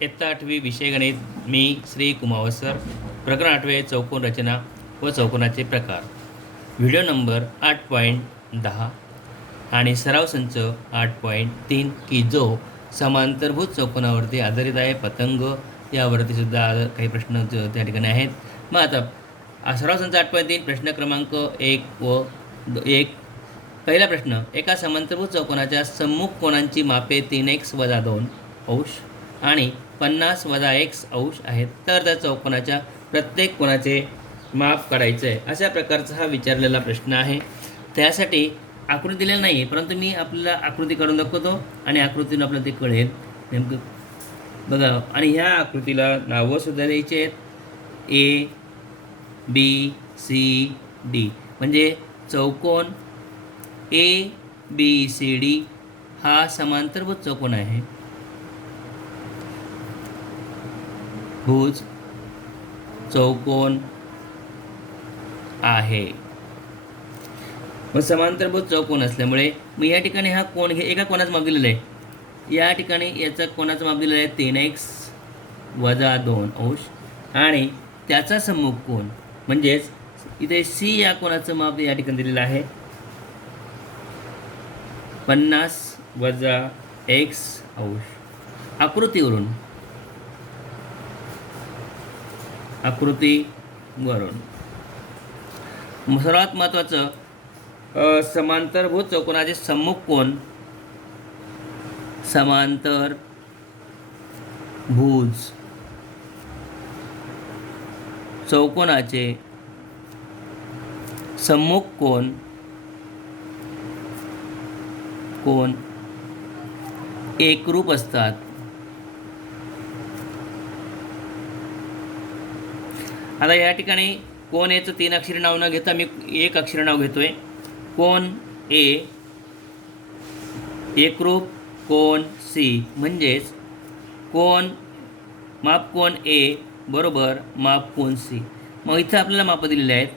इयत्ता 8वी विषय गणित. मी श्री कुमावसर. प्रकरण 8वे चौकोन रचना व चौकोनाचे प्रकार. व्हिडिओ नंबर 8.10 आणि सराव संच 8.3 की जो समांतरभूत चौकोनावरती आधारित आहे. पतंग यावरती सुद्धा काही प्रश्न त्या ठिकाणी आहेत. मग आता सराव संच 8.3 प्रश्न क्रमांक 1 पहिला प्रश्न. एका समांतरभूत चौकोनाच्या सम्मुख कोनांची मापे 3x-2 आणि 50-x आहेत. तर त्या चौकोनाच्या प्रत्येक कोनाचे माप काढायचं आहे. अशा प्रकारचा हा विचारलेला प्रश्न आहे. त्यासाठी आकृती दिलेली नाही आहे, परंतु मी आपल्याला आकृती काढून दाखवतो आणि आकृतीनं आपल्याला ते कळेल नेमकं. बघा, आणि ह्या आकृतीला नावंसुद्धा द्यायची आहेत. A, B, C, D म्हणजे चौकोन ABCD हा समांतरभूत चौकोन आहे. भुज चौकोन आहे. मग समांतरभूत चौकोन असल्यामुळे मग या ठिकाणी हा कोन हे एका कोणाचं माप दिलेलं आहे. या ठिकाणी याचा कोणाचं माप दिलेलं आहे 3x-2 आणि त्याचा सम्मुख कोन म्हणजेच इथे C या कोणाचं माप या ठिकाणी दिलेलं आहे 50-x. आकृतीवरून सर्वात महत्त्वाचं समांतरभूत चौकोनाचे सम्मुख कोन समांतरभुज चौकोनाचे सम्मुख कोन एकरूप असतात. आता या ठिकाणी कोन एचं 3 अक्षरी नाव न घेता मी 1 अक्षरी नाव घेतोय. कोन ए एकरूप कोन सी म्हणजेच माप कोन ए बरोबर माप कोन सी. मग इथं आपल्याला माप दिलेले आहेत.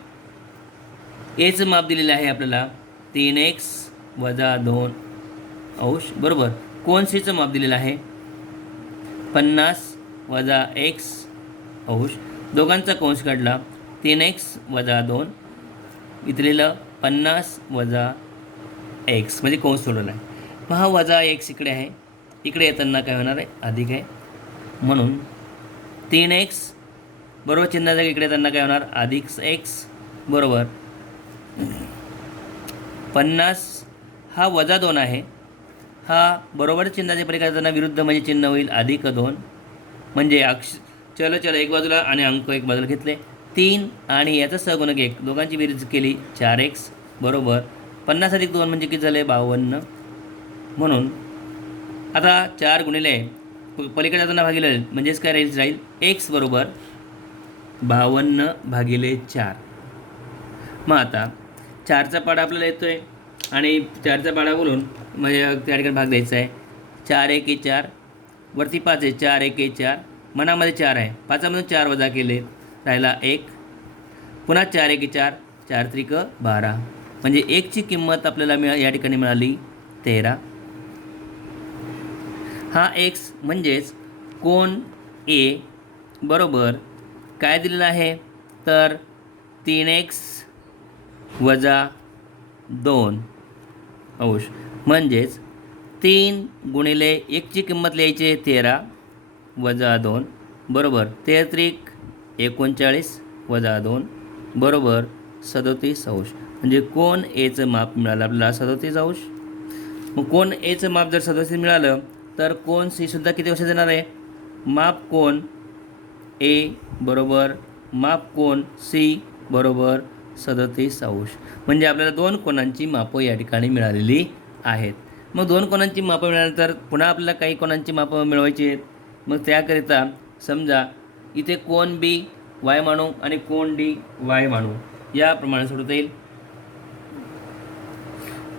एचं माप दिलेलं आहे आपल्याला 3x-2 बरोबर. कोन सीचं माप दिलेलं आहे 50-x. दोघांचा कंस काढला 3x-2 इथलेलं 50-x म्हणजे कंस सोडवला आहे. मग हा -x इकडे आहे. इकडे येताना काय होणार आहे अधिक आहे म्हणून 3x बरोबर चिन्हाचा इकडे येताना काय होणार +x बरोबर 50 हा -2 आहे. हा बरोबर चिन्हाच्या पलीकडे जाताना विरुद्ध म्हणजे चिन्ह होईल +2 म्हणजे चल एक बाजूला आणि अंक एक बाजूला घेतले 3 आणि याचा सहगुणक 1 दोघांची बेरीज केली 4x बरोबर 50+2 म्हणजे किती झाले 52. म्हणून आता 4 गुणिले पलीकडे जाताना भागिले म्हणजेच काय राहील x बरोबर 52/4. मग आता 4चा पाडा आपल्याला येतोय आणि 4चा पाडा बोलून म्हणजे त्या ठिकाणी भाग द्यायचा आहे. 4×1 = 4 वरती 5 आहे 4×1 = 4 मनामध्ये 4 आहे 5मधून 4 वजा केले राहिला 1 पुन्हा 4×1 = 4 4×3 = 12 म्हणजे 1ची किंमत आपल्याला या ठिकाणी मिळाली 13. हा x म्हणजेच कोन ए बरोबर काय दिलेलं आहे तर 3x-2 म्हणजेच 3 गुणिले 1ची किंमत लिहायची 13 - 2 बरोबर 33 39 - 2 बरोबर 37 म्हणजे कोन एचं माप मिळालं आपल्याला 37. मग कोन एचं माप जर 37 मिळालं तर कोन सी सुद्धा किती वर्ष देणार आहे माप कोन ए बरोबर माप कोन सी बरोबर 37 म्हणजे आपल्याला 2 कोनांची मापं या ठिकाणी मिळालेली आहेत. मग 2 कोनांची मापं मिळाल्यानंतर पुन्हा आपल्याला काही कोनांची मापं मिळवायची आहेत. मग त्याकरिता समजा इथे कोन बी वाय मानू आणि कोन डी वाय मानू याप्रमाणे सोडवता येईल.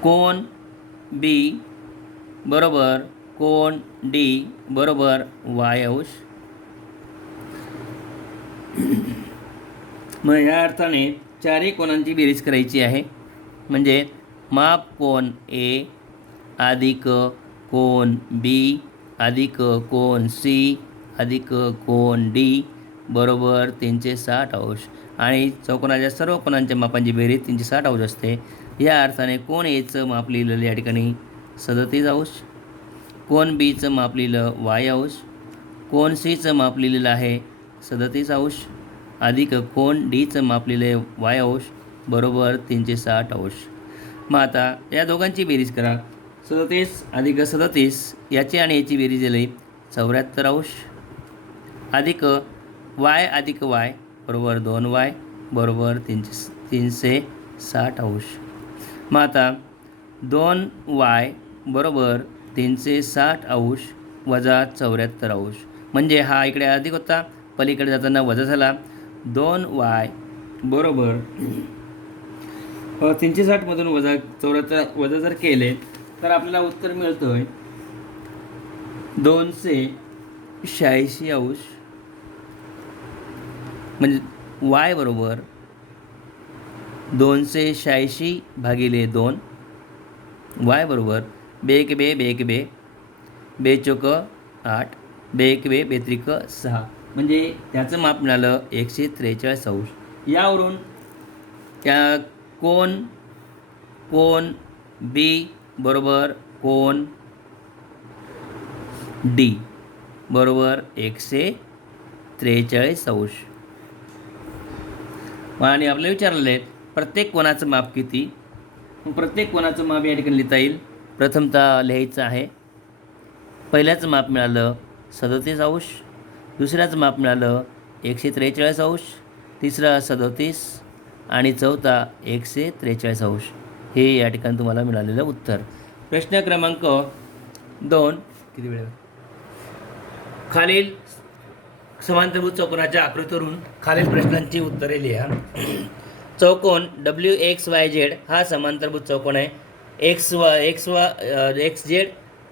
कोन बी बरोबर कोन डी बरोबर y. मग या अर्थाने चारही कोनांची बेरीज करायची आहे म्हणजे माप कोन ए अधिक कोन बी अधिक कोन सी अधिक कोन डी बरोबर 360 आणि चौकोनाच्या सर्व कोणांच्या मापांची बेरीज 360 असते. या अर्थाने कोन एचं माप लिहिलेलं या ठिकाणी 37, कोन बीचं माप लिहिलं y, कोन सीचं माप लिहिलेलं आहे 37 अधिक कोन डीचं माप लिहिलं y बरोबर 360. मग आता या दोघांची बेरीज करा. 37 अधिक 37 याची आणि याची बेरीज दिली 74 अधिक y अधिक y बरोबर 2y बरोबर 360. मग आता 2y बरोबर 360 वजा 74 म्हणजे हा इकडे अधिक होता, पलीकडे जाताना वजा झाला. 2y बरोबर 360मधून वजा 74 वजा जर केले तर आपल्याला उत्तर मिळतं आहे 286 म्हणजे y बरोबर 286 भागिले 2, y बरोबर 2 1 2 2 1 2 2 चौक 8 2 1 2 2 त्रिक 6 म्हणजे त्याचं माप मिळालं 143. यावरून त्या कोन बी बरोबर कोन डी बरोबर 143. आणि आपल्याला विचारलेलं आहे प्रत्येक कोणाचं माप किती. प्रत्येक कोणाचं माप या ठिकाणी लिहिता येईल. प्रथमतः लिहायचं आहे. पहिल्याचं माप मिळालं 37, दुसऱ्याचं माप मिळालं 143, तिसरा 37 आणि चौथा 143. हे या ठिकाणी तुम्हाला मिळालेलं उत्तर. प्रश्न क्रमांक 2 किती वेळ खालील समांतरभुज चौकोनाच्या आकृतीवरून खालील प्रश्नांची उत्तरे लिहा. चौकोन WXYZ हा समांतरभुज चौकोन आहे. XZ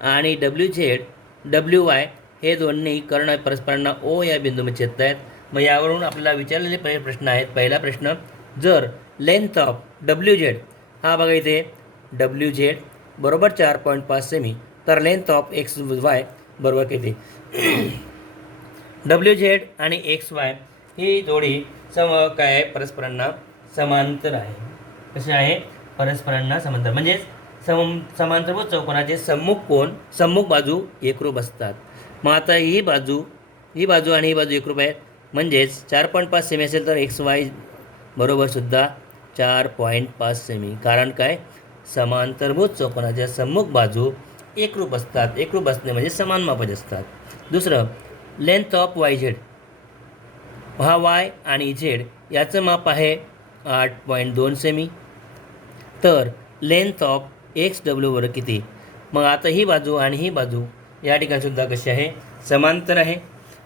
आणि WY हे दोन्ही कर्ण परस्परांना O या बिंदूमध्ये छेदत आहेत. मग यावरून आपल्याला विचारलेले प्रश्न आहेत. पहिला प्रश्न, जर लेंथ ऑफ WZ हा बघा इथे WZ बरोबर 4.5 सेमी तर लेंथ ऑफ XY बरोबर किती. WZ आणि XY ही जोडी काय परस्परांना समांतर आहे. कसे आहे? परस्परांना समांतर म्हणजेच समांतरभुज चौकोनाचे सम्मुख बाजू एकरूप असतात. मग आता ही बाजू आणि ही बाजू एकरूप आहेत म्हणजेच 4.5 सेमी असेल तर XY बरोबर सुद्धा 4.5 सेमी. कारण काय? समांतरभुज चौकोनाच्या सम्मुख बाजू एकरूप असतात. एकरूप असणे म्हणजे समान मापाचे असतात. दुसरं, लेंथ ऑफ YZ हा Y आणि Z याचं माप आहे 8.2 सेमी तर लेंथ ऑफ XW बरोबर किती. मग आता ही बाजू आणि ही बाजू या ठिकाणी सुद्धा कशी आहे? समांतर आहे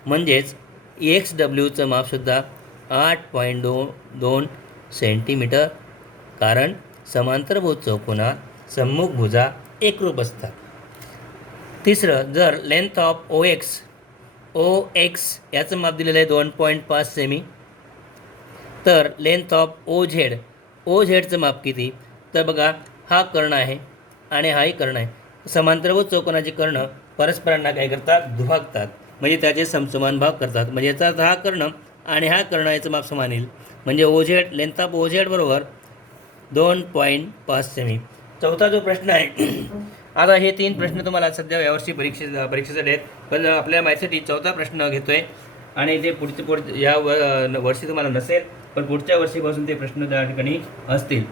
म्हणजेच XWचं मापसुद्धा 8.2 सेंटीमीटर. कारण समांतरभुज चौकोनात सम्मुख भुजा एकरूप असतात. तिसरं, जर लेंथ ऑफ OX याचं माप दिलेलं आहे 2.5 सेमी तर लेंथ ऑफ OZचं माप किती. तर बघा हा कर्ण आहे आणि हाही कर्ण आहे. समांतरभुज चौकोनाचे कर्ण परस्परांना काय करतात? दुभागतात म्हणजे त्याचे समसमान भाग करतात. म्हणजे याचा अर्थ हा कर्ण आणि हा कर्ण याचं माप समान येईल म्हणजे OZ लेंथ ऑफ OZ बरोबर 2.5 सेमी. चौथा जो प्रश्न आहे आता हे 3 प्रश्न तुम्हाला सध्या यावर्षी परीक्षेसाठी आहेत पण आपल्या माहितीसाठी चौथा प्रश्न घेतो आहे आणि ते या वर्षी तुम्हाला नसेल पण पुढच्या वर्षीपासून ते प्रश्न त्या ठिकाणी असतील.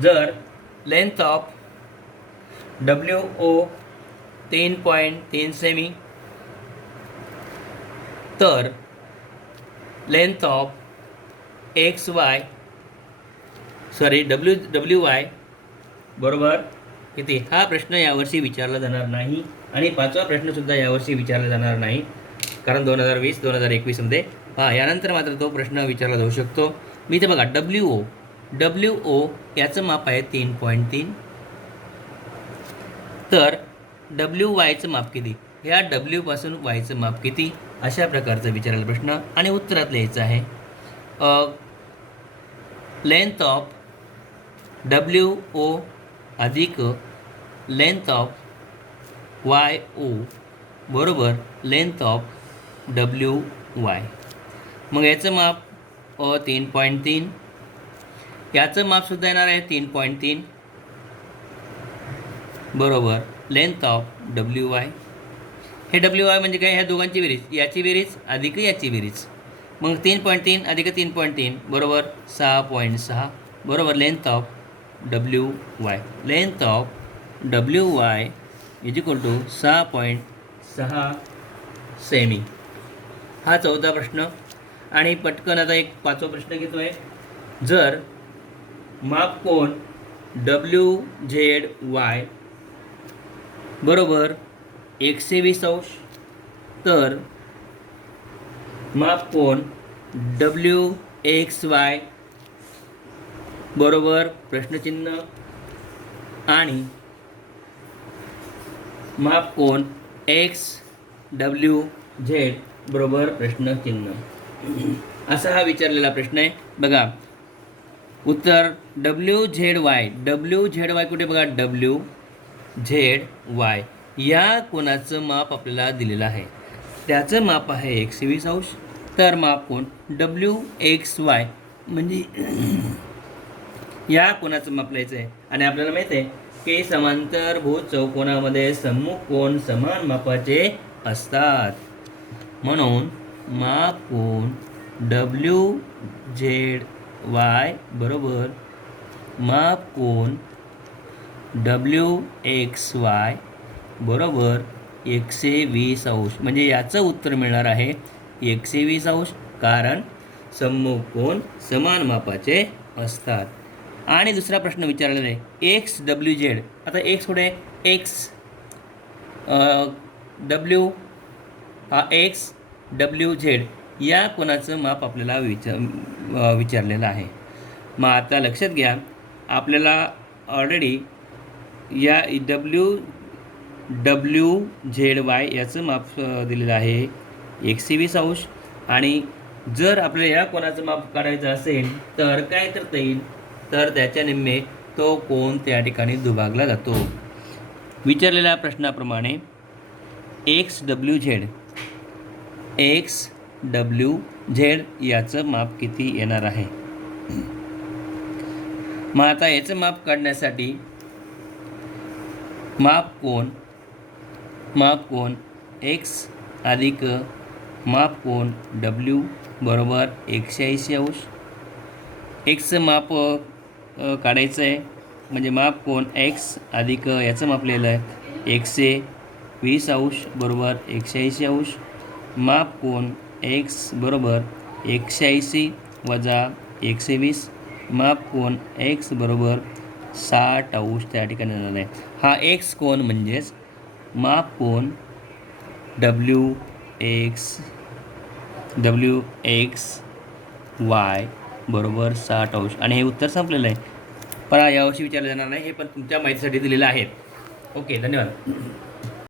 जर लेंथ ऑफ WO 3.3 सेमी तर लेंथ ऑफ WY बरोबर किती. हा प्रश्न यावर्षी विचारला जाणार नाही आणि पाचवा प्रश्नसुद्धा यावर्षी विचारला जाणार नाही कारण 2020-2021मध्ये यानंतर मात्र तो प्रश्न विचारला जाऊ शकतो. मी इथे बघा WO याचं माप आहे 3.3 तर WYचं माप किती. या W पासून Yचं माप किती अशा प्रकारचा विचारलेला प्रश्न आणि उत्तरात लिहायचं आहे लेंथ ऑफ WO अधिक लेंथ ऑफ YO बरोबर लेंथ ऑफ डब्ल्यू वाय. मग याचं माप 3.3, याचं मापसुद्धा येणार आहे 3.3 बरोबर लेंथ ऑफ डब्ल्यू वाय. हे डब्ल्यू वाय म्हणजे काय, ह्या दोघांची बेरीज, याची बेरीज अधिक याची बेरीज. मग 3.3 अधिक 3.3 बरोबर 6.6 बरोबर length of W Y. Length of W Y is equal to 6.6 सेमी. हा चौथा प्रश्न. आणि पटकन आता एक पाचवा प्रश्न घेतो आहे. जर माप कोन डब्ल्यू झेड वाय बरोबर 120 अंश, तर माप कोन डब्ल्यू एक्स वाय बरोबर प्रश्नचिन्ह आणि माप कोन एक्स डब्ल्यू झेड बरोबर प्रश्नचिन्ह, असा हा विचारलेला प्रश्न आहे. बघा उत्तर W Z Y. W Z Y कुठे बघा, डब्ल्यू झेड वाय या कोणाचं माप आपल्याला दिलेलं आहे, त्याचं माप आहे 120 अंश. तर माप कोन डब्ल्यू एक्स वाय म्हणजे या कोणाचं माप लिहायचं आहे. आणि आपल्याला माहीत आहे की समांतरभुज चौकोनामध्ये सम्मुख कोन समान मापाचे असतात, म्हणून माप कोन डब्ल्यू झेड वाय बरोबर माप कोन डब्ल्यू एक्स वाय बरोबर 120 अंश. म्हणजे याचं उत्तर मिळणार आहे 120 अंश, कारण सम्मुख कोन समान मापाचे असतात. आणि दुसरा प्रश्न विचारलेला आहे एक्स डब्ल्यू झेड. आता एक्स कुठे आहे, एक्स डब्ल्यू हा एक्स डब्ल्यू झेड या कोणाचं माप आपल्याला विचारलेलं आहे. मग आता लक्षात घ्या, आपल्याला ऑलरेडी या डब्ल्यू झेड वाय याचं माप दिलेलं आहे 120 अंश. आणि जर आपल्याला या कोणाचं माप काढायचं असेल तर काय करता येईल, तर त्याच्या निम्मे तो कोन त्या ठिकाणी दुभागला जातो. विचारलेल्या प्रश्नाप्रमाणे एक्स डब्ल्यू झेड याचं माप किती येणार आहे. मग आता याचं माप काढण्यासाठी माप कोन एक्स अधिक माप कोन डब्ल्यू बरोबर 180 अंश. एक्सचं माप काढायचं आहे, म्हणजे माप कोन एक्स अधिक याचं माप लिहिलं आहे 120 अंश बरोबर 180 अंश. माप कोन एक्स बरोबर 180 वजा 120. माप कोन एक्स बरोबर 60 अंश त्या ठिकाणी येणार आहे. हा एक्स कोन म्हणजेच माप कोन डब्ल्यू एक्स वाय बरोबर 60 अंश. आणि हे उत्तर संपलेलं आहे. पण यावर्षी विचारलं जाणार नाही, हे पण तुमच्या माहितीसाठी दिलेलं आहे. ओके, धन्यवाद.